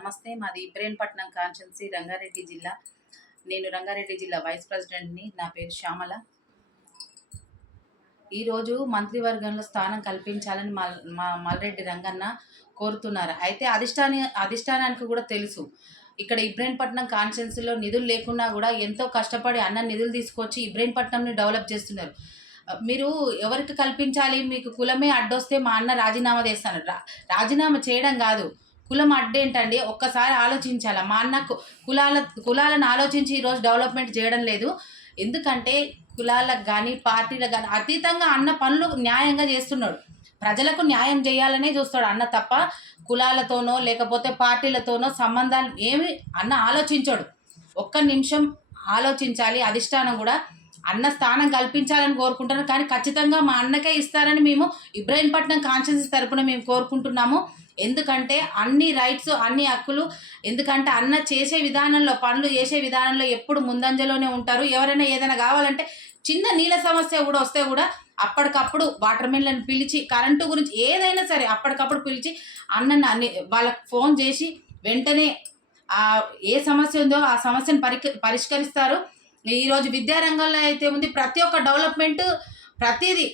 నమస్తే. మాది ఇబ్రహీంపట్నం కాన్స్టిట్యున్సీ, రంగారెడ్డి జిల్లా. నేను రంగారెడ్డి జిల్లా వైస్ ప్రెసిడెంట్ని. నా పేరు శ్యామల. ఈరోజు మంత్రివర్గంలో స్థానం కల్పించాలని మల్రెడ్డి రంగన్న కోరుతున్నారు. అయితే అధిష్టానానికి కూడా తెలుసు, ఇక్కడ ఇబ్రహీంపట్నం కాన్స్టిట్యున్సీలో నిధులు లేకున్నా కూడా ఎంతో కష్టపడి అన్న నిధులు తీసుకొచ్చి ఇబ్రహీంపట్నంని డెవలప్ చేస్తున్నారు. మీరు ఎవరికి కల్పించాలి? మీకు కులమే అడ్డొస్తే మా అన్న రాజీనామా చేస్తాను. రాజీనామా చేయడం కాదు, కులం అడ్డేంటండి? ఒక్కసారి ఆలోచించాలా? మా అన్న కులాలను ఆలోచించి ఈరోజు డెవలప్మెంట్ చేయడం లేదు. ఎందుకంటే కులాలకు కానీ పార్టీలకు కానీ అతీతంగా అన్న పనులు న్యాయంగా చేస్తున్నాడు. ప్రజలకు న్యాయం చేయాలనే చూస్తాడు అన్న, తప్ప కులాలతోనో లేకపోతే పార్టీలతోనో సంబంధాలు ఏమి అన్న ఆలోచించాడు. ఒక్క నిమిషం ఆలోచించాలి. అధిష్టానం కూడా అన్న స్థానం కల్పించాలని కోరుకుంటున్నాను, కానీ ఖచ్చితంగా మా అన్నకే ఇస్తారని మేము ఇబ్రహీంపట్నం కాన్స్టిట్యున్సీ తరపున మేము కోరుకుంటున్నాము. ఎందుకంటే అన్ని రైట్స్, అన్ని హక్కులు, ఎందుకంటే అన్న చేసే విధానంలో, పనులు చేసే విధానంలో ఎప్పుడు ముందంజలోనే ఉంటారు. ఎవరైనా ఏదైనా కావాలంటే చిన్న నీళ్ళ సమస్య కూడా వస్తే కూడా అప్పటికప్పుడు వాటర్ మెన్లను పిలిచి, కరెంటు గురించి ఏదైనా సరే అప్పటికప్పుడు పిలిచి అన్నని వాళ్ళకు ఫోన్ చేసి వెంటనే ఏ సమస్య ఉందో ఆ సమస్యను పరిష్కరిస్తారు. ఈరోజు విద్యారంగంలో అయితే ఉంది, ప్రతి ఒక్క డెవలప్మెంట్, ప్రతిదీ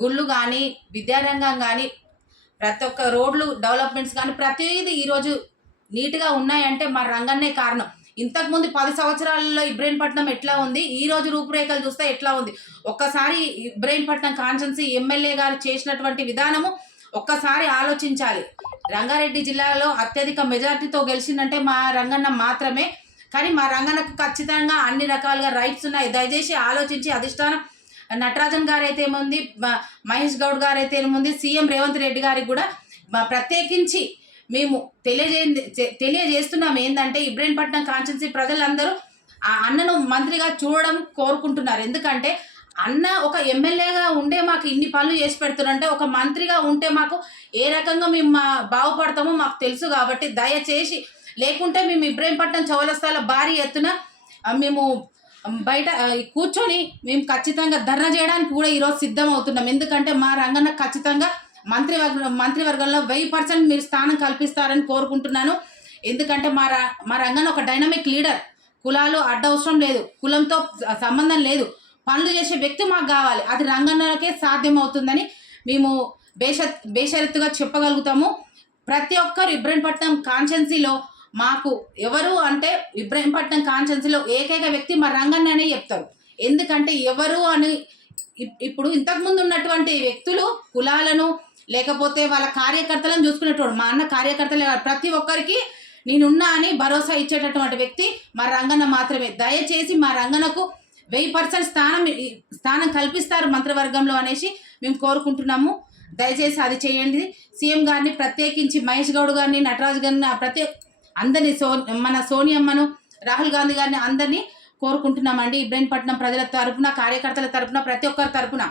గుళ్ళు కానీ, విద్యారంగం కానీ, ప్రతి ఒక్క రోడ్లు డెవలప్మెంట్స్ కానీ ప్రతిదీ ఈరోజు నీట్గా ఉన్నాయంటే మా రంగన్నే కారణం. ఇంతకుముందు 10 సంవత్సరాలలో ఇబ్రహీంపట్నం ఎట్లా ఉంది, ఈరోజు రూపురేఖలు చూస్తే ఎట్లా ఉంది? ఒక్కసారి ఇబ్రహీంపట్నం కాన్స్టిట్యున్సీ ఎమ్మెల్యే గారు చేసినటువంటి విధానము ఒక్కసారి ఆలోచించాలి. రంగారెడ్డి జిల్లాలో అత్యధిక మెజార్టీతో గెలిచిందంటే మా రంగన్న మాత్రమే. కానీ మా రంగన్నకు ఖచ్చితంగా అన్ని రకాలుగా రైట్స్ ఉన్నాయి. దయచేసి ఆలోచించి అధిష్టానం, నటరాజన్ గారు అయితే ఏముంది, మహేష్ గౌడ్ గారు అయితే ఏముంది, సీఎం రేవంత్ రెడ్డి గారికి కూడా ప్రత్యేకించి మేము తెలియజేస్తున్నాం. ఏంటంటే ఇబ్రహీంపట్నం కాన్స్టిట్యున్సీ ప్రజలందరూ ఆ అన్నను మంత్రిగా చూడడం కోరుకుంటున్నారు. ఎందుకంటే అన్న ఒక ఎమ్మెల్యేగా ఉండే మాకు ఇన్ని పనులు చేసి పెడుతున్నారంటే, ఒక మంత్రిగా ఉంటే మాకు ఏ రకంగా మేము బాగుపడతామో మాకు తెలుసు. కాబట్టి దయచేసి, లేకుంటే మేము ఇబ్రహీంపట్నం చౌరస్తాలో భారీ ఎత్తున మేము బయట కూర్చొని మేము ఖచ్చితంగా ధర్నా చేయడానికి కూడా ఈరోజు సిద్ధం అవుతున్నాం. ఎందుకంటే మా రంగన్న ఖచ్చితంగా మంత్రివర్గంలో 1000% మీరు స్థానం కల్పిస్తారని కోరుకుంటున్నాను. ఎందుకంటే మా రంగన్న ఒక డైనమిక్ లీడర్. కులాలు అడ్డవసరం లేదు, కులంతో సంబంధం లేదు, పనులు చేసే వ్యక్తి మాకు కావాలి. అది రంగన్నకే సాధ్యమవుతుందని మేము బేషరతుగా చెప్పగలుగుతాము. ప్రతి ఒక్కరు ఇబ్రహీంపట్నం కాన్స్టిట్యున్సీలో మాకు ఎవరు అంటే, ఇబ్రహీంపట్నం కాన్స్టిట్యున్సీలో ఏకైక వ్యక్తి మా రంగన్ననే చెప్తారు. ఎందుకంటే ఎవరు అని ఇప్పుడు ఇంతకుముందు ఉన్నటువంటి వ్యక్తులు కులాలను లేకపోతే వాళ్ళ కార్యకర్తలను చూసుకునేటోడు. మా అన్న కార్యకర్తలే ప్రతి ఒక్కరికి నేనున్నా అని భరోసా ఇచ్చేటటువంటి వ్యక్తి మా రంగన్న మాత్రమే. దయచేసి మా రంగన్నకు 1000% స్థానం కల్పిస్తారు మంత్రివర్గంలో అనేసి మేము కోరుకుంటున్నాము. దయచేసి అది చేయండి. సీఎం గారిని ప్రత్యేకించి మహేష్ గౌడ్ గారిని, నటరాజ్ గారిని, అందరినీ, మన సోనియమ్మను, రాహుల్ గాంధీ గారిని అందరినీ కోరుకుంటున్నామండి. ఇబ్రహీంపట్నం ప్రజల తరపున, కార్యకర్తల తరపున, ప్రతి ఒక్కరి తరపున